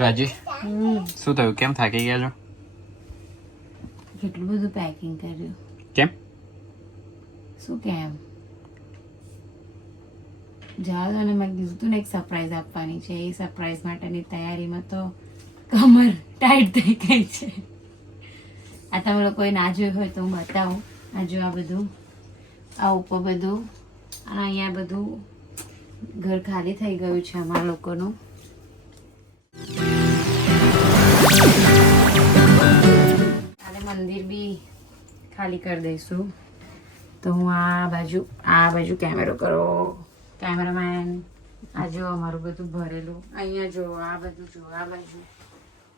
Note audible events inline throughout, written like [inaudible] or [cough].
રાજી? શું થયું? કેમ થાકી ગયા છો? કેટલું બધું પેકિંગ કર્યું. કેમ? શું કેમ? જાઓ અને મેં કીધું તું ને એક સરપ્રાઈઝ આપવાની છે. એ સરપ્રાઈઝ માટેની તૈયારીમાં તો કમર ટાઈટ થઈ ગઈ છે. આ તમે લોકોએ ના જોયું હોય તો હું બતાવું. આ જો આ બધું આ ઉપર બધું અને અહીંયા બધું ઘર ખાલી થઈ ગયું છે અમારા લોકોનું. મંદિર બી ખાલી કરી દઈશું. તો હું આ બાજુ આ બાજુ કેમેરો કરો. કેમેરામેન આ જો અમારું બધું ભરેલું. અહીંયા જો, આ બધું જો, આ બાજુ,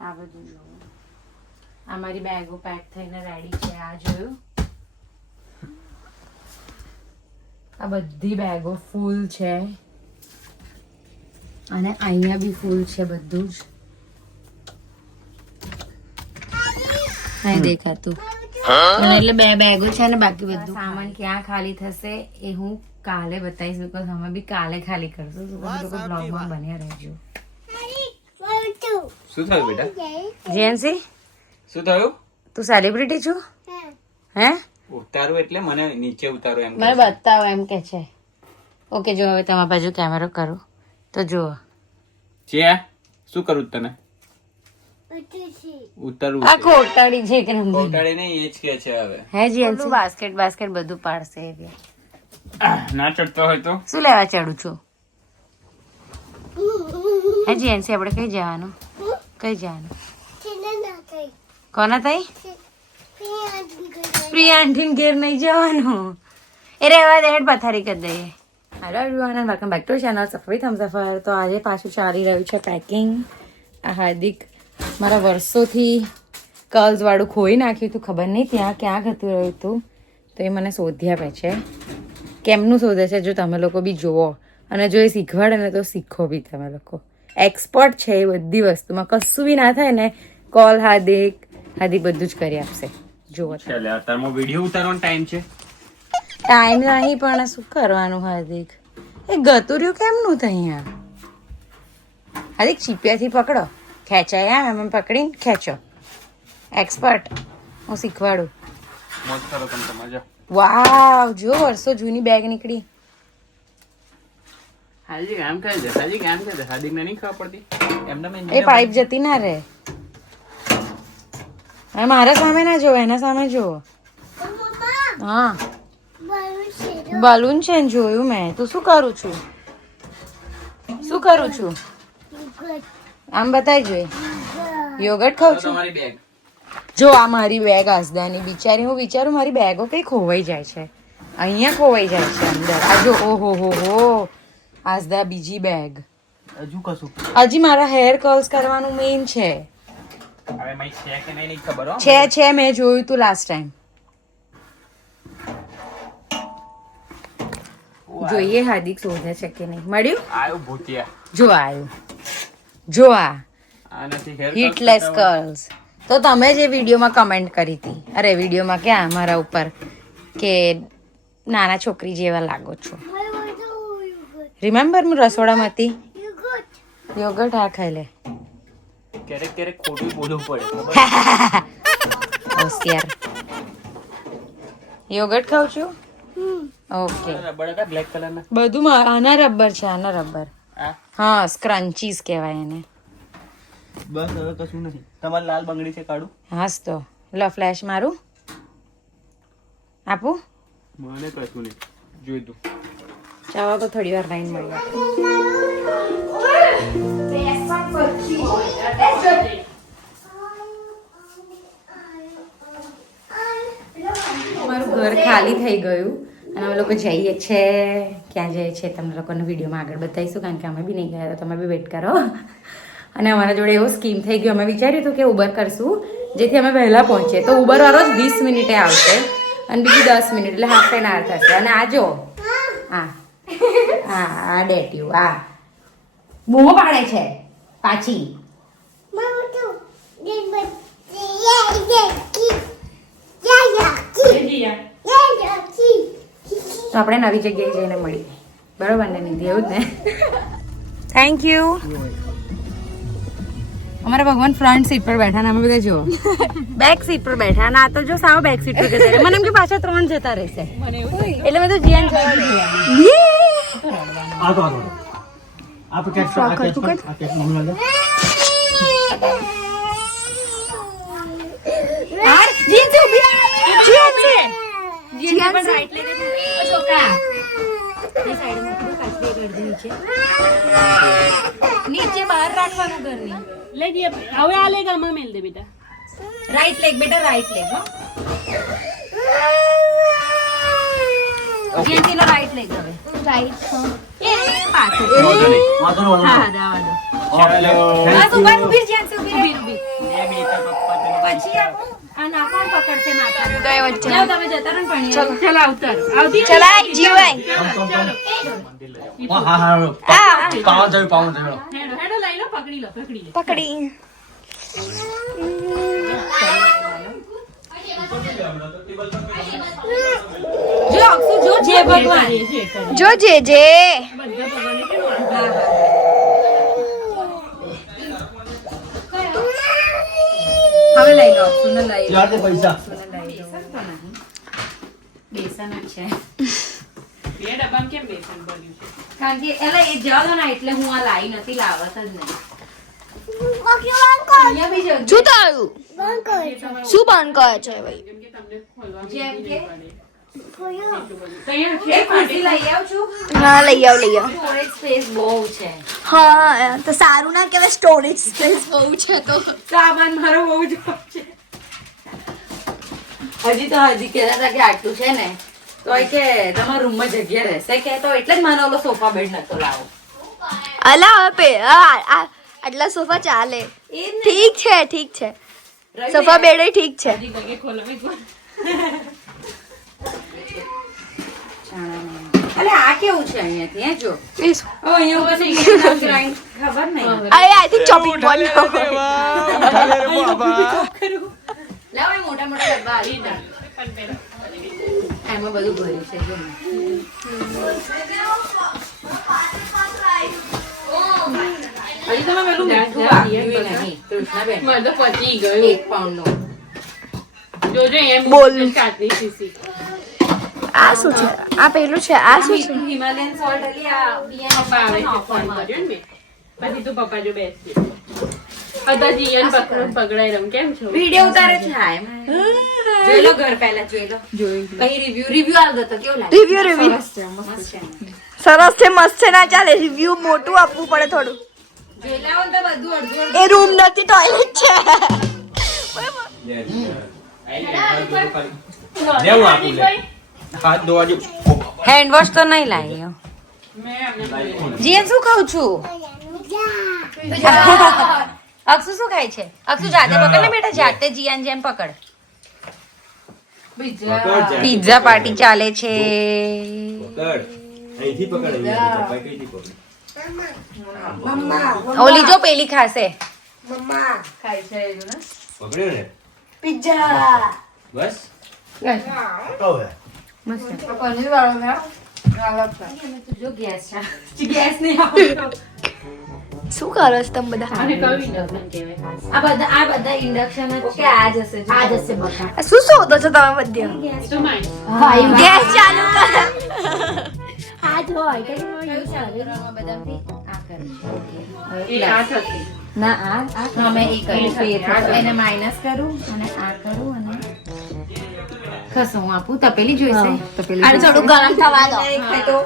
આ બધું જો. મારી બેગો પેક થઈને રેડી છે, આ જોયું? આ બધી બેગો ફૂલ છે. અને અહીંયા બી ફૂલ છે બધું જ. નહીં દેખાતું. અને એટલે બે બેગો છે ને બાકી બધું સામાન ક્યાં ખાલી થશે એ હું કાલે બતાવીશ બીકોઝ અમે બી કાલે ખાલી કરશું. તો તમે લોકો બ્લોગમાં બન્યા રહેજો. શું થયું બેટા? જેન્સી શું થયું? તું સેલિબ્રિટી છું? હે? ઉતારું એટલે મને નીચે ઉતારો એમ મને બતાવો એમ કે છે. ઓકે જો હવે તમારા બાજુ કેમેરો કરો. તો જુઓ. છે શું કરું તને? ઉતારવું આખો ઓટાળી છે કે નંબર કોટાડે નહીં એ જ કે છે હવે. હે જેન્સી બાસ્કેટ બાસ્કેટ બધું પાડશે એ ના ચડતો હોય તો? શું લેવા ચડું છું? હે જેન્સી આપણે કઈ જવાનું? કઈ જવાનું? કોના થઈ? પ્રિયા આંટીને ઘેર નહીં જવાનું. એ રહેવા દે હેડ પથારી કરી દઈએ. Hello everyone and welcome back to channel safari થમ સફર તો આજે પાછું ચાલી રહ્યું છે પેકિંગ હાર્દિક મારા વર્ષોથી કર્લ્સવાળું ખોઈ નાખ્યું હતું ખબર નહીં ત્યાં ક્યાં ગતું રહ્યું હતું. તો એ મને શોધી આપે છે. કેમનું શોધે છે? જો તમે લોકો બી જુઓ. અને જો એ શીખવાડે ને તો શીખો બી તમે લોકો. એક્સપર્ટ છે એ બધી વસ્તુમાં. કશું બી ના થાય ને કોલ હાર્દિક હાર્દિક બધું જ કરી આપશે. જુઓ અત્યારમાં વીડિયો ઉતારવાનો ટાઈમ છે? ટાઈમ નહીં પણ શું કરવાનું હાર્દિક? એ ગતુર્યું કેમનું થાય અહીંયા? હાર્દિક ચીપિયાથી પકડો. ખેંચાય એમ એમ પકડીને ખેંચો. એક્સપર્ટ હું શીખવાડું. મોજ કરો તમે તમારે વાવ જો વર્ષો જૂની બેગ નીકળી. હાજી આમ કહે છે? હાજી આમ કહે છે? હાર્દિક ને નહીં ખબર પડતી? એમને મેં એ પાઇપ જતી ના રે હવે મારા સામે ના જોવો એના સામે જોવો હા. બલૂન છે ને જોયું મેં. તું શું કરું છું? શું કરું છું? આમ બતાવી જોઈએ યોગર્ટ ખાઉં છું. જો આ મારી બેગ આસદાની બિચારી હું વિચારું મારી બેગો કઈ ખોવાઈ જાય છે. અહીંયા ખોવાઈ જાય છે અંદર. આ જો ઓહો હો હો. આસદા બીજી બેગ હજુ કશું? હજી મારા હેર કર્લ્સ કરવાનું મેઇન છે. છે છે મેં જોયું તું લાસ્ટ ટાઈમ જોઈએ હાર્દિક શોધે છે કે નહીં. મળ્યું? આવ્યું ભૂતિયા. જો આવ્યું જો આ હિટલેસ કર્લ્સ તો તમે જે વિડીયોમાં કમેન્ટ કરી હતી અરે વિડીયોમાં ક્યાં? મારા ઉપર કે નાના છોકરી જેવા લાગો છો. રિમેમ્બર હું રસોડામાં હતી? યોગર્ટ આ ખાઈ લે. ક્યારેક ક્યારેક ખોટું બોલવું પડે [laughs] હોશિયાર. યોગર્ટ ખાઉં છું? ઓકે રબર હતા બ્લેક કલર બધું આના રબર છે આના રબર. હા સ્ક્રન્ચીસ કહેવાય એને. બસ હવે કશું નથી. તમારે લાલ બંગડી છે કાઢું હાસ તો. લો ફ્લેશ મારું. આપું? મને કશું નહીં. જોઈ દઉં ચાલો તો થોડી વાર લાઈન મળી મારું ઘર ખાલી થઈ ગયું. અને અમે લોકો જઈએ છે ક્યાં જઈએ છે તમને લોકોને વિડીયોમાં આગળ બતાવીશું કારણ કે અમે બી નહીં ગયા તો તમે બી વેટ કરો. અને અમારા જોડે એવો સ્કીમ થઈ ગયો અમે વિચાર્યું હતું કે ઉબર કરશું જેથી અમે વહેલા પહોંચીએ. તો ઉબર વાળો જ વીસ મિનિટે આવશે અને બીજી દસ મિનિટ એટલે હાફ એન આવર થશે. અને આ જો હા હા આ ડેટ્યુ આ. બૂમો પાડે છે પાછી. તો આપણે નવી જગ્યાએ જઈને મળીએ. બરોબર ને નિધિ? એવું જ ને? થેન્ક યુ અમારા ભગવાન ફ્રન્ટ સીટ પર બેઠા ને અમે બધા જુઓ. બેક સીટ પર બેઠા ના આ તો જો સાવ બેક સીટ પર જતા રહે. મને એમ કે પાછા ત્રણ જતા રહેશે. એટલે મેં તો જીયાન જવા દીધા. આ તો. આ તો આ તો. કેટ આ કેટ આ કેટ મમ્મી વાળા. યાર, જીયાન. જીયાન. જીયાન પણ right એ સાઈડમાં થોડું નીચે. નીચે બહાર રાખવાનું ઘરની. લઈ જઈએ. હવે આ લે આમાં મેલ દે બેટા. રાઈટ લેગ બેટા રાઈટ લેગ હો. નો રાઈટ લેગ હવે. રાઈટ એ પાછો. વાંધો વાંધો હા નહીં. દાવા દો બસ ઊભા તને પછી આપો. આ કોણ પકડશે માથાનું? તો વચ્ચે. જાઓ તમે જતા રહો ને પાણી ચલો. આવતર આવતી ચલાય જીવાય. હા હા હા પાવન થયું પાવન થયું હેડો હેડો લઈ લો પકડી લો પકડી લો. પકડી. જો જે ભગવાન. જે જો જે. બધા ભગવાનને લઈ લો અક્ષુને લઈ લો યાર પૈસા અક્ષુને લઈ લો બેસન છે. બે ડબ્બામાં કેમ બેસન ભર્યું છે? કારણ કે એટલે એ જવા ને એટલે હું આ લાવી નથી લાવત જ નહીં. શું થયું? શું બંધ કરે છે ભાઈ? જેમ કે તો અહીંયા છે એક ખુરશી લઈ આવું છું. હા લઈ આવ લઈ આવ. બહુ છે. હા તો સારું ના કેવાય સ્ટોરેજ સ્પેસ બહુ છે તો. સામાન મારો બહુ જ હજી તો હજી કહેતા હતા કે આટલું છે ને તો એ કે તમારા રૂમમાં જગ્યા રહેશે કે તો એટલે જ મને ઓલો સોફા બેડ નતો લાવો. અલા હવે આટલા સોફા ચાલે. ઠીક છે ઠીક છે. સોફા બેડ ઠીક છે. અલે આ કેવું છે અહીંયાથી હે જો. ઓ અહીંયા ગ્રાઇન્ડ ખબર નહીં. અરે આઈ થિંક ચોપિંગ બોર્ડ લાવો મોટા મોટા ડબ્બા આવી ગયા. એમાં બધું ભર્યું છે જો. હજી તમે પેલું મીઠું આપ્યું નહીં. કૃષ્ણાબેન. મારે તો પચી ગયું. એક પાઉન્ડનું. જોજો એમ બોલ. કાચની શીશી આ શું છે? આ પેલું છે? આ શું છે? હિમાલયન સોલ્ટ એટલે આ બિયારણ આવે છે ફોન કર્યો ને મેં. પછી તું પપ્પા જો બેસી અતા જીયન પકડ પકડાઈ રમ કેમ છો? વિડિયો ઉતારે છે હા જોઈ લો ઘર પહેલા જોઈ લો પછી રિવ્યુ રિવ્યુ આલ તો કેવું લાગે રિવ્યુ રિવ્યુ મસ્ત છે. સરસ છે મસ્ત છે ના ચાલે રિવ્યુ મોટું આપવું પડે થોડું. જોઈ લાવો તો બધું અડધું અડધું એ રૂમ નથી ટોયલેટ છે. હેન્ડવોશ હાથ ધોવા જો હેન્ડ વોશ તો નહીં લાવ્યો જીએન શું ખાઉં છું? અક્ષુ શું ખાય છે? અક્ષુ જાતે પકડ ને બેટા જાતે જીયાન જેમ પકડ. પકડ પિઝા પાર્ટી ચાલે છે. ઓલી જો પેલી ખાશે. પકડ્યો ને? પિઝા. બસ? જો ગેસ છે. ગેસ નહીં આવતો. શું કરો છો તમે બધા? આ બધા આ બધા ઇન્ડક્શન જ છે આ જશે આ જશે બધા. આ શું શોધો છો તમે બધે? એ તો માય ગેસ ચાલુ કર. એ આ થશે. ના આ આ મેં એ કરી છે એને માઇનસ કરું અને આ કરું અને ખસો હું આપું? તપેલી જોઈશે? તપેલી અરે થોડું ગરમ થવા દો.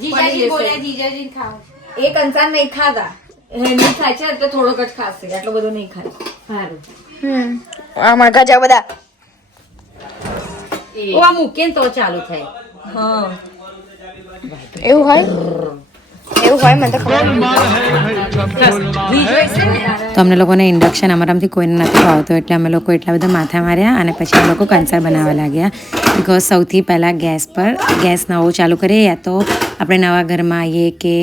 જીજાજી બોલ્યા જીજાજી ખાવ એક અંસાર નહીં ખાધા. હેની ખાય છે એટલે થોડોક જ ખાશે એટલો બધો નહીં ખાય. સારું. હમ. આ મને ગજા બધા. ઓ આ મૂકીએ તો ચાલુ થાય. હા. એવું હોય? એવું હોય મને તો ખબર તો અમને લોકોને ઇન્ડક્શન અમારામાંથી કોઈને નથી ભાવતો એટલે અમે લોકો એટલા બધા માથા માર્યા અને પછી અમે લોકો કન્સર બનાવવા લાગ્યા. બિકોઝ સૌથી પહેલાં ગેસ પર ગેસ નવો ચાલુ કરીએ યા તો આપણે નવા ઘરમાં આવીએ કે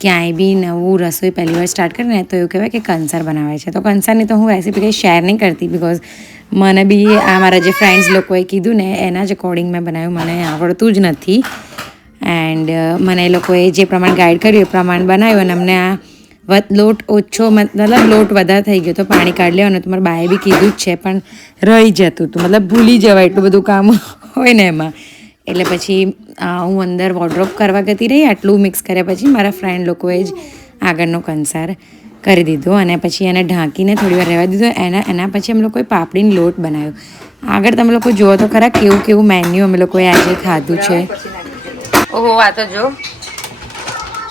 ક્યાંય બી નવું રસોઈ પહેલી વાર સ્ટાર્ટ કરીને તો એવું કહેવાય કે કન્સર બનાવે છે. તો કન્સરની તો હું રેસીપી કંઈ શેર નહીં કરતી બિકોઝ મને બી આ મારા જે ફ્રેન્ડ્સ લોકોએ કીધું ને, એના જ અકોર્ડિંગ મેં બનાવ્યું. મને આવડતું જ નથી. એન્ડ મને એ લોકોએ જે પ્રમાણે ગાઈડ કર્યું એ પ્રમાણે બનાવ્યું અને અમને આ લોટ ઓછો મતલબ લોટ વધારે થઈ ગયો તો પાણી કાઢી લેવાનું. તમારા બાએ બી કીધું જ છે, પણ રહી જતું હતું મતલબ ભૂલી જવાય એટલું બધું કામ [laughs] હોય ને એમાં. એટલે પછી હું અંદર વોર્ડ્રોપ કરવા ગતી રહી, આટલું મિક્સ કર્યા પછી મારા ફ્રેન્ડ લોકોએ જ આગળનો કંસાર કરી દીધો અને પછી એને ઢાંકીને થોડી વાર રહેવા દીધો. એના એના પછી અમે લોકોએ પાપડીનો લોટ બનાવ્યો. આગળ તમે લોકો જુઓ તો ખરા કેવું કેવું મેન્યુ અમે લોકોએ આજે ખાધું છે. ઓહો, આ તો જો.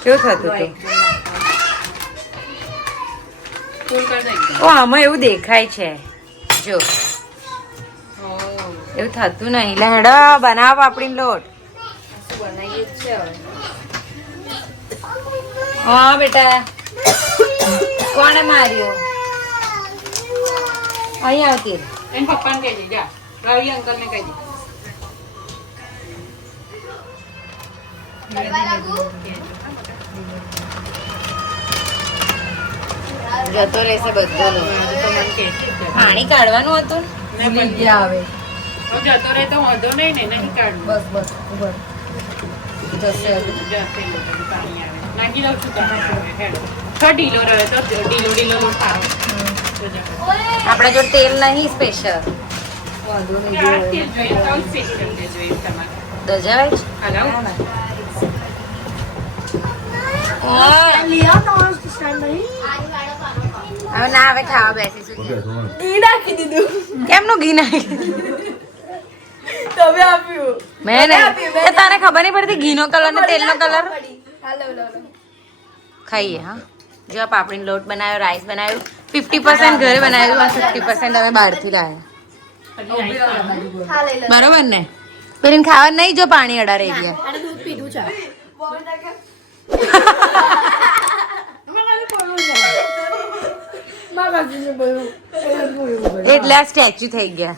કેવું થતું હતું? ઓ આમાં એવું દેખાય છે. જો. એવું થતું નહીં. એટલે હેડો બનાવ આપણી લોટ. હા બેટા. કોણે માર્યો? અહીં આવતી એમ પપ્પાને કહી જા. રવિ અંકલને કહી દે જતો રહેશે બધો. પાણી કાઢવાનું હતું હવે. તો જતો રહે તો વાંધો નહીં ને નહીં કાઢવું. બસ બસ ઉભર જશે. જશે પાણી આવે. નાખી દઉં છું તમે ઢીલો રહે તો ઢીલો ઢીલો લોટ આપણે જો તેલ નહીં સ્પેશિયલ વાંધો નહીં જોઈએ હલાવો હવે ના હવે ખાવા બેસીશું. [laughs] કેમનું ઘી નાખી તમે આપ્યું. મેં નહીં. એ તને ખબર નહીં પડતી ઘીનો કલર ને તેલનો કલર ખાઈએ હા. જો આ પાપડીનો લોટ બનાવ્યો રાઈસ બનાવ્યું. ફિફ્ટી પર્સન્ટ ઘરે બનાવ્યું આ ફિફ્ટી પર્સન્ટ અમે બહારથી લાવ્યા બરોબર ને? પેલીને ખાવા નહીં જો પાણી અડા રહી ગયા. એટલે આ સ્ટેચ્યુ થઈ ગયા.